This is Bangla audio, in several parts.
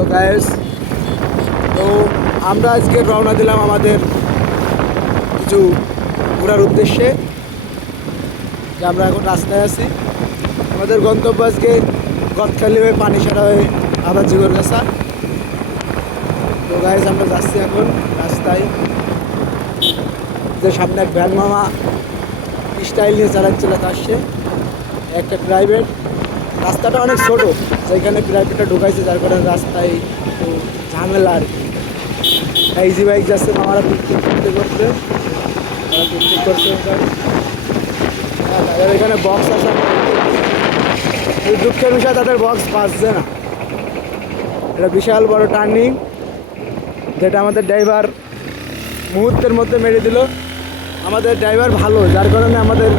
হ্যালো গাইস, তো আমরা আজকে রওনা দিলাম আমাদের কিছু ঘোরার উদ্দেশ্যে। যে আমরা এখন রাস্তায় আছি, আমাদের গন্তব্য আজকে গদখালি হয়ে পানিসারা হয়ে আবার জিগরগাছা। তো গাইস আমরা যাচ্ছি এখন রাস্তায়, যে সামনে এক ভ্যান মামা স্টাইল নিয়ে চালাচ্ছিল, আসছে একটা প্রাইভেট। রাস্তাটা অনেক ছোট, যেখানে প্রাইভেটটা ঢুকাইছে, যার কারণে রাস্তায় একটু ঝামেলা আর কি। ইজি বাইক যাচ্ছে মামারা পিকনিক করতে করতে, তারা পিকনিক করতে ওখানে। হ্যাঁ, তাদের এখানে বক্স আসা, এই দুঃখের বিষয় তাদের বক্স বাজছে না। এটা বিশাল বড় টার্নিং, যেটা আমাদের ড্রাইভার মুহূর্তের মধ্যে মেরে দিল। আমাদের ড্রাইভার ভালো, যার কারণে আমাদের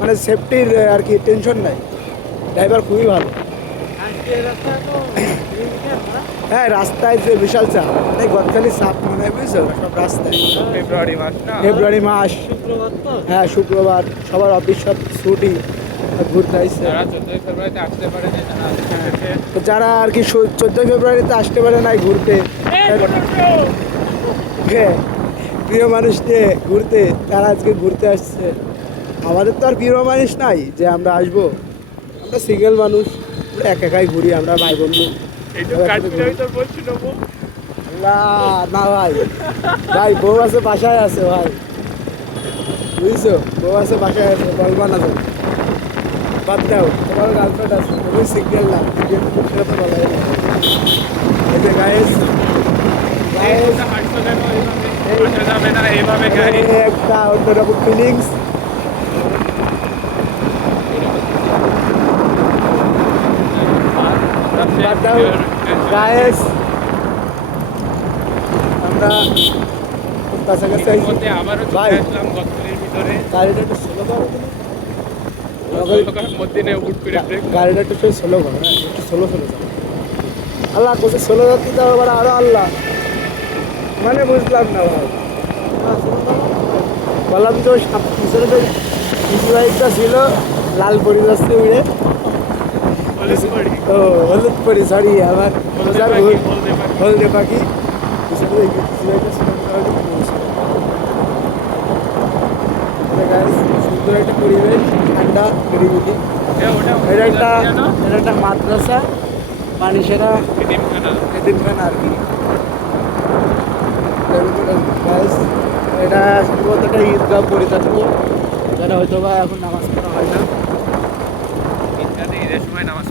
মানে সেফটির আর কি টেনশন নাই। ড্রাইভার খুবই ভালো। হ্যাঁ, রাস্তায় যে বিশাল চাপ, মানে গদখালি চাপ মনে হয়, বুঝছো সব রাস্তায়। ফেব্রুয়ারি মাস, হ্যাঁ শুক্রবার, সবার অফিস সব ছুটি, ঘুরতে আসছে। তো যারা আর কি 14 ফেব্রুয়ারিতে আসতে পারে নাই ঘুরতে, হ্যাঁ, প্রিয় মানুষ নিয়ে ঘুরতে, তারা আজকে ঘুরতে আসছে। আমাদের তো আর প্রিয় মানুষ নাই যে আমরা আসবো, আমরা সিঙ্গেল মানুষ, একা একাই ঘুরি, আমরা ভাই বন্ধু। না ভাই, ভাই বউ আছে বাসায় আছে ভাই, বুঝছো, বউ আছে বাসায় আছে, বলবা না তো, বাদ দাও, তোমার গার্লফ্রেন্ড আছে, তুমি সিঙ্গেল না, সেটা তো বলাই না। এই যে গাইস, একটা অন্যরকম ফিলিংস। গাইস আমরা খুব কাছাকাছি আইছি ভাই, গাড়িটা একটু স্লো করো, গাড়িটা একটু স্লো করো, হ্যাঁ একটু স্লো যাও। আল্লাহ কোথায় স্লো যাচ্ছি, তো আবার আরো আল্লাহ, মানে বুঝলাম না ভাই। বললাম তো পিছনে তো ইজি বাইকটা ছিল, লাল পরি যাচ্ছে উড়ে, ও হলুদ পরি, সরি আমার হলদে পাখি। পিছনে ইজি বাইকটা ছিল, সুন্দর একটা পরিবেশ, ঠান্ডা নিরিবিলি। এটা একটা মাদ্রাসা, পানিসারা এতিমখানা আর কি। এটা সম্ভবত একটা ঈদগাহ পরিচালিত, যারা হয়তো বা এখন নামাজ পড়া হয় না, ঈদের সময় নামাজ